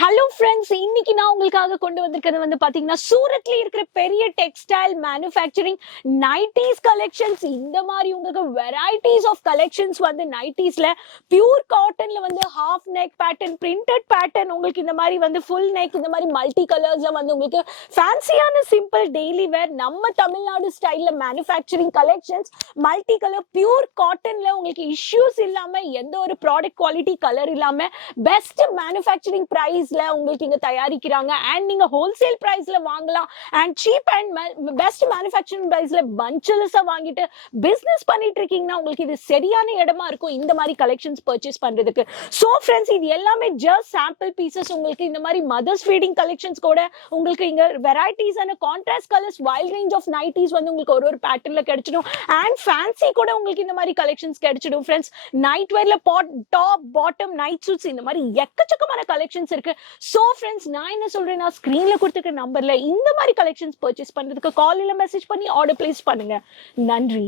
Hello friends, இன்னைக்கு நான் உங்களுக்காக கொண்டு வந்திருக்கிறது வந்து பாத்தீங்கன்னா சூரத்ல இருக்கிற பெரிய டெக்ஸ்டைல் மேனுஃபேக்சரிங் நைட்டிஸ் கலெக்ஷன்ஸ். இந்த மாதிரி உங்களுக்கு வெரைட்டிஸ் ஆஃப் கலெக்ஷன்ஸ் வந்து நைட்டிஸ்ல பியூர் காட்டன்ல வந்து half neck pattern, printed pattern, உங்களுக்கு இந்த மாதிரி வந்து ஃபுல் நெக், இந்த மாதிரி மல்டி கலர்ஸ்ல வந்து உங்களுக்கு ஃபேன்சியான சிம்பிள் டெய்லி வேர் நம்ம தமிழ்நாடு ஸ்டைல்ல manufacturing collections. Multi colour pure காட்டன்ல உங்களுக்கு இஷ்யூஸ் இல்லாம, எந்த ஒரு ப்ராடக்ட் குவாலிட்டி கலர் இல்லாம பெஸ்ட் மேனுஃபேக்சரிங் பிரைஸ்ல உங்களுக்கு இங்க தயாரிக்கிறாங்க. அண்ட் நீங்க ஹோல்சேல் பிரைஸ்ல வாங்கலாம். And cheap and best manufacturing பிரைஸ்ல பஞ்சலஸா வாங்கிட்டு பிசினஸ் பண்ணிட்டு இருக்கீங்கன்னா உங்களுக்கு இது சரியான இடமா இருக்கும் இந்த மாதிரி கலெக்ஷன்ஸ் பர்ச்சேஸ் பண்றதுக்கு. சோ ஃப்ரெண்ட்ஸ், இது எல்லாமே ஜஸ்ட் சாம்பிள் பீசஸ். உங்களுக்கு இந்த மாதிரி மதர்ஸ் ஃபீடிங் கலெக்ஷன்ஸ் கூட உங்களுக்கு இங்க varieties and contrast colours wide range of nighties வந்து உங்களுக்கு ஒரு பேட்டர்ன்ல கிடைச்சிடும். அண்ட் ஃபேன்சி கூட உங்களுக்கு இந்த மாதிரி கலெக்ஷன்ஸ் கிடைச்சிடும் ஃப்ரெண்ட்ஸ். நைட் வேர்ல டாப் பாட்டம் நைட் சூட்ஸ், இந்த மாதிரி எக்கச்சக்கமான கலெக்ஷன்ஸ் இருக்கு. சோ ஃப்ரெண்ட்ஸ், நான் என்ன சொல்றேன்னா ஸ்கிரீன்ல கொடுத்துருக்க நம்பர்ல இந்த மாதிரி கலெக்ஷன்ஸ் பர்ச்சேஸ் பண்றதுக்கு கால் இல்ல மெசேஜ் பண்ணி ஆர்டர் பிளேஸ் பண்ணுங்க. நன்றி.